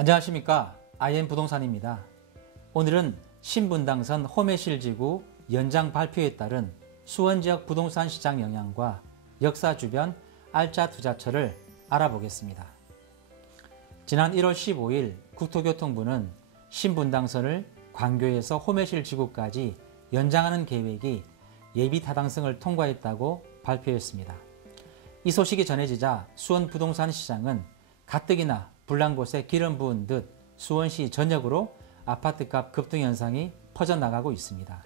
안녕하십니까, IM부동산입니다. 오늘은 신분당선 호매실지구 연장 발표에 따른 수원지역 부동산 시장 영향과 역사 주변 알짜 투자처를 알아보겠습니다. 지난 1월 15일 국토교통부는 신분당선을 광교에서 호매실지구까지 연장하는 계획이 예비 타당성을 통과했다고 발표했습니다. 이 소식이 전해지자 수원 부동산 시장은 가뜩이나 불난 곳에 기름 부은 듯 수원시 전역으로 아파트값 급등 현상이 퍼져나가고 있습니다.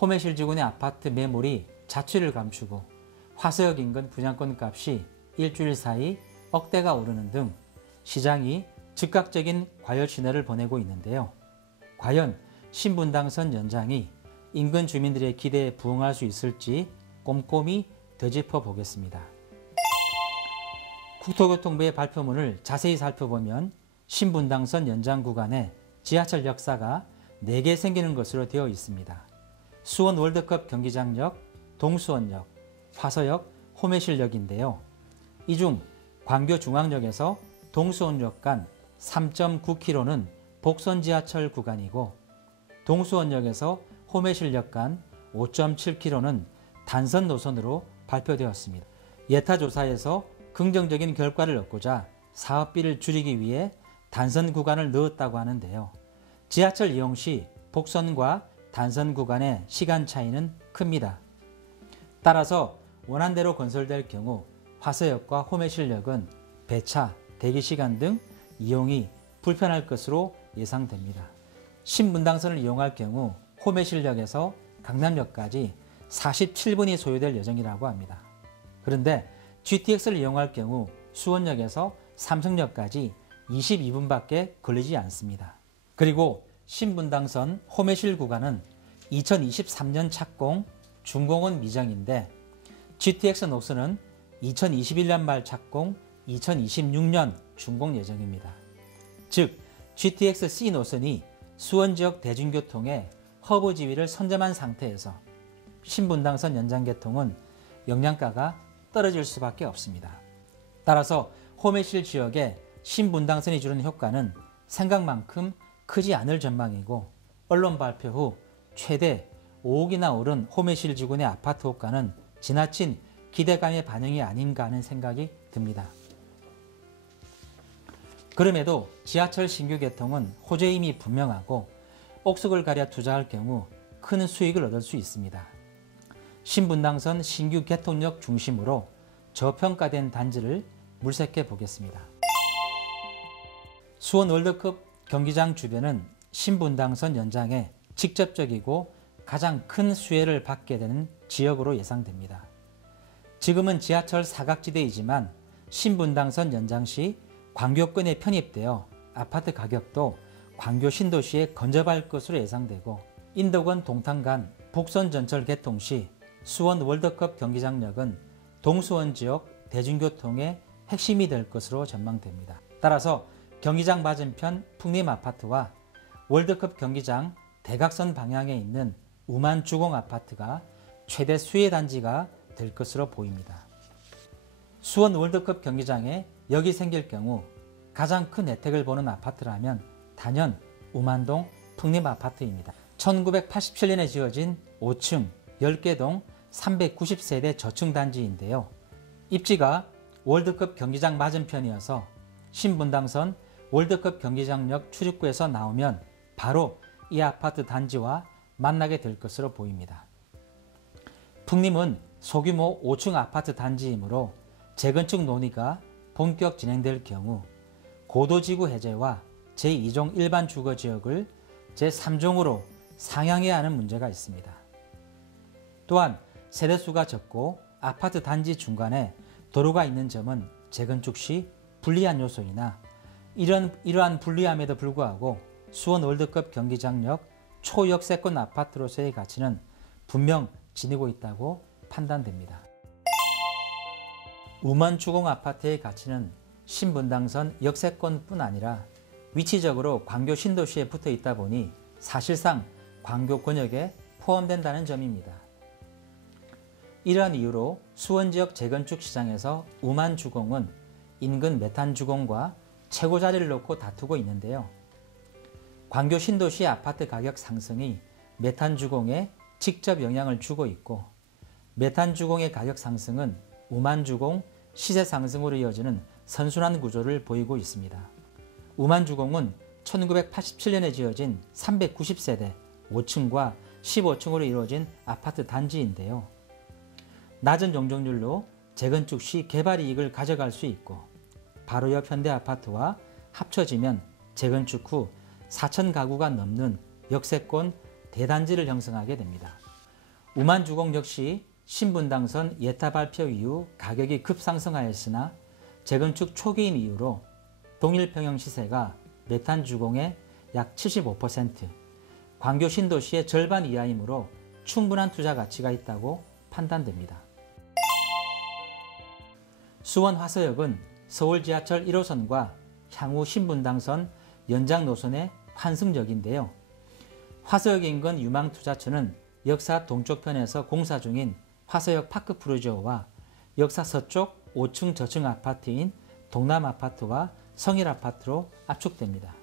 호매실지구 내 아파트 매물이 자취를 감추고 화서역 인근 분양권 값이 일주일 사이 억대가 오르는 등 시장이 즉각적인 과열 신호를 보내고 있는데요. 과연 신분당선 연장이 인근 주민들의 기대에 부응할 수 있을지 꼼꼼히 되짚어 보겠습니다. 국토교통부의 발표문을 자세히 살펴보면 신분당선 연장 구간에 지하철 역사가 4개 생기는 것으로 되어 있습니다. 수원 월드컵 경기장역, 동수원역, 화서역, 호매실역인데요. 이 중 광교중앙역에서 동수원역 간 3.9km는 복선 지하철 구간이고 동수원역에서 호매실역 간 5.7km는 단선 노선으로 발표되었습니다. 예타 조사에서 긍정적인 결과를 얻고자 사업비를 줄이기 위해 단선 구간을 넣었다고 하는데요. 지하철 이용 시 복선과 단선 구간의 시간 차이는 큽니다. 따라서 원안대로 건설될 경우 화서역과 호매실역은 배차, 대기시간 등 이용이 불편할 것으로 예상됩니다. 신분당선을 이용할 경우 호매실역에서 강남역까지 47분이 소요될 예정이라고 합니다. 그런데 GTX를 이용할 경우 수원역에서 삼성역까지 22분밖에 걸리지 않습니다. 그리고 신분당선 호매실 구간은 2023년 착공, 준공은 미정인데 GTX 노선은 2021년 말 착공, 2026년 준공 예정입니다. 즉 GTX-C 노선이 수원 지역 대중교통의 허브 지위를 선점한 상태에서 신분당선 연장 개통은 영양가가 떨어질 수밖에 없습니다. 따라서 호매실 지역에 신분당선이 주는 효과는 생각만큼 크지 않을 전망이고 언론 발표 후 최대 5억이나 오른 호매실 지구 내 아파트 호가는 지나친 기대감의 반영이 아닌가 하는 생각이 듭니다. 그럼에도 지하철 신규 개통은 호재임이 분명하고 옥석을 가려 투자할 경우 큰 수익을 얻을 수 있습니다. 신분당선 신규 개통역 중심으로 저평가된 단지를 물색해 보겠습니다. 수원 월드컵 경기장 주변은 신분당선 연장에 직접적이고 가장 큰 수혜를 받게 되는 지역으로 예상됩니다. 지금은 지하철 사각지대이지만 신분당선 연장 시 광교권에 편입되어 아파트 가격도 광교 신도시에 근접할 것으로 예상되고 인덕원 동탄 간 복선 전철 개통 시 수원 월드컵 경기장역은 동수원 지역 대중교통의 핵심이 될 것으로 전망됩니다. 따라서 경기장 맞은편 풍림아파트와 월드컵 경기장 대각선 방향에 있는 우만주공 아파트가 최대 수혜 단지가 될 것으로 보입니다. 수원 월드컵 경기장에 역이 생길 경우 가장 큰 혜택을 보는 아파트라면 단연 우만동 풍림아파트입니다. 1987년에 지어진 5층 10개 동 390세대 저층 단지인데요. 입지가 월드컵 경기장 맞은편이어서 신분당선 월드컵 경기장역 출입구에서 나오면 바로 이 아파트 단지와 만나게 될 것으로 보입니다. 풍림은 소규모 5층 아파트 단지이므로 재건축 논의가 본격 진행될 경우 고도지구 해제와 제2종 일반 주거지역을 제3종으로 상향해야 하는 문제가 있습니다. 또한 세대수가 적고 아파트 단지 중간에 도로가 있는 점은 재건축 시 불리한 요소이나 이러한 불리함에도 불구하고 수원 월드컵 경기장역 초역세권 아파트로서의 가치는 분명 지니고 있다고 판단됩니다. 우만주공 아파트의 가치는 신분당선 역세권뿐 아니라 위치적으로 광교 신도시에 붙어 있다 보니 사실상 광교 권역에 포함된다는 점입니다. 이러한 이유로 수원 지역 재건축 시장에서 우만주공은 인근 메탄주공과 최고 자리를 놓고 다투고 있는데요. 광교 신도시 아파트 가격 상승이 메탄 주공에 직접 영향을 주고 있고, 메탄 주공의 가격 상승은 우만 주공 시세 상승으로 이어지는 선순환 구조를 보이고 있습니다. 우만 주공은 1987년에 지어진 390세대 5층과 15층으로 이루어진 아파트 단지인데요. 낮은 용적률로 재건축 시 개발 이익을 가져갈 수 있고, 바로 옆 현대아파트와 합쳐지면 재건축 후 4천 가구가 넘는 역세권 대단지를 형성하게 됩니다. 우만주공 역시 신분당선 예타 발표 이후 가격이 급상승하였으나 재건축 초기인 이유로 동일 평형 시세가 메탄 주공의 약 75%, 광교 신도시의 절반 이하이므로 충분한 투자 가치가 있다고 판단됩니다. 수원 화서역은 서울 지하철 1호선과 향후 신분당선 연장 노선의 환승역인데요. 화서역 인근 유망투자처는 역사 동쪽편에서 공사 중인 화서역 파크 프루지오와 역사 서쪽 5층 저층 아파트인 동남아파트와 성일아파트로 압축됩니다.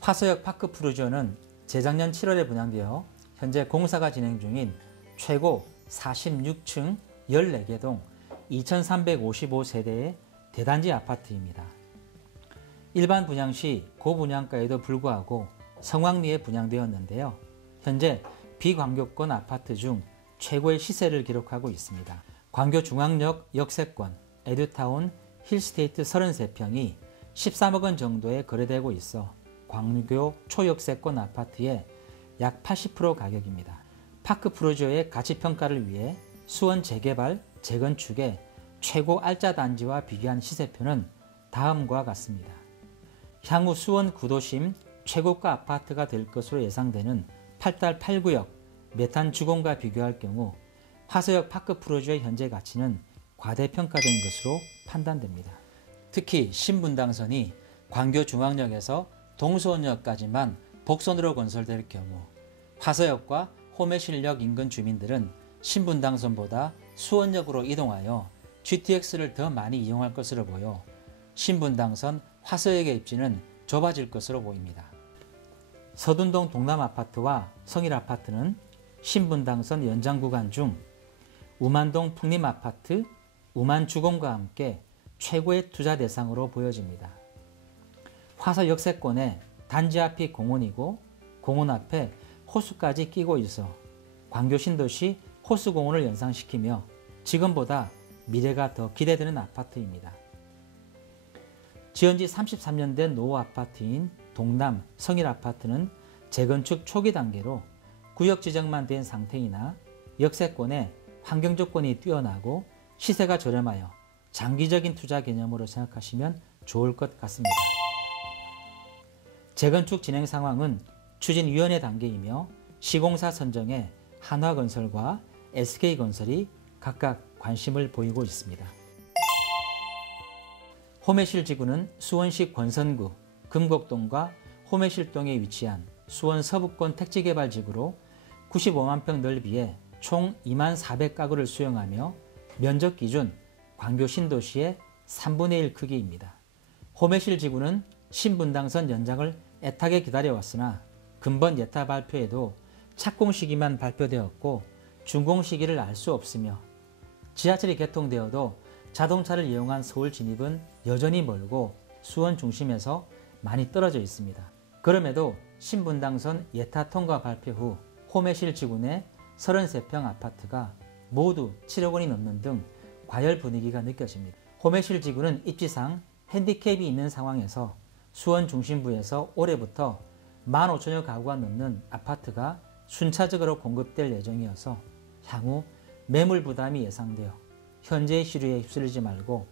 화서역 파크 프루지오는 재작년 7월에 분양되어 현재 공사가 진행 중인 최고 46층 14개 동 2355세대의 대단지 아파트입니다. 일반 분양 시 고분양가에도 불구하고 성황리에 분양되었는데요. 현재 비광교권 아파트 중 최고의 시세를 기록하고 있습니다. 광교 중앙역 역세권 에듀타운 힐스테이트 33평이 13억 원 정도에 거래되고 있어 광교 초역세권 아파트의 약 80% 가격입니다. 파크 프루지오의 가치평가를 위해 수원 재개발, 재건축의 최고 알짜 단지와 비교한 시세표는 다음과 같습니다. 향후 수원 구도심 최고가 아파트가 될 것으로 예상되는 8달 8구역 메탄 주공과 비교할 경우 화서역 파크 프루지오의 현재 가치는 과대평가된 것으로 판단됩니다. 특히 신분당선이 광교 중앙역에서 동수원역까지만 복선으로 건설될 경우 화서역과 호매실역 인근 주민들은 신분당선보다 수원역으로 이동하여 GTX를 더 많이 이용할 것으로 보여 신분당선 화서역의 입지는 좁아질 것으로 보입니다. 서둔동 동남아파트와 성일아파트는 신분당선 연장 구간 중 우만동 풍림아파트, 우만주공과 함께 최고의 투자 대상으로 보여집니다. 화서 역세권에 단지 앞이 공원이고 공원 앞에 호수까지 끼고 있어 광교 신도시 호수공원을 연상시키며 지금보다 미래가 더 기대되는 아파트입니다. 지은 지 33년 된 노후 아파트인 동남 성일아파트는 재건축 초기 단계로 구역 지정만 된 상태이나 역세권에 환경 조건이 뛰어나고 시세가 저렴하여 장기적인 투자 개념으로 생각하시면 좋을 것 같습니다. 재건축 진행 상황은 추진위원회 단계이며 시공사 선정에 한화건설과 SK건설이 각각 관심을 보이고 있습니다. 호매실 지구는 수원시 권선구 금곡동과 호매실동에 위치한 수원 서부권 택지개발지구로 95만 평 넓이에 총 2만 400가구를 수용하며 면적 기준 광교 신도시의 3분의 1 크기입니다. 호매실 지구는 신분당선 연장을 애타게 기다려왔으나 근본 예타 발표에도 착공 시기만 발표되었고 준공 시기를 알 수 없으며 지하철이 개통되어도 자동차를 이용한 서울 진입은 여전히 멀고 수원 중심에서 많이 떨어져 있습니다. 그럼에도 신분당선 예타 통과 발표 후 호매실 지구 내 33평 아파트가 모두 7억 원이 넘는 등 과열 분위기가 느껴집니다. 호매실 지구는 입지상 핸디캡이 있는 상황에서 수원 중심부에서 올해부터 15,000여 가구가 넘는 아파트가 순차적으로 공급될 예정이어서 향후 매물 부담이 예상되어 현재의 시류에 휩쓸리지 말고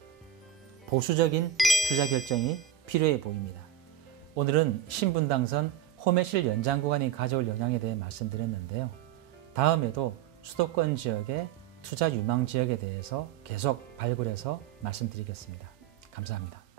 보수적인 투자 결정이 필요해 보입니다. 오늘은 신분당선 호매실 연장 구간이 가져올 영향에 대해 말씀드렸는데요. 다음에도 수도권 지역의 투자 유망 지역에 대해서 계속 발굴해서 말씀드리겠습니다. 감사합니다.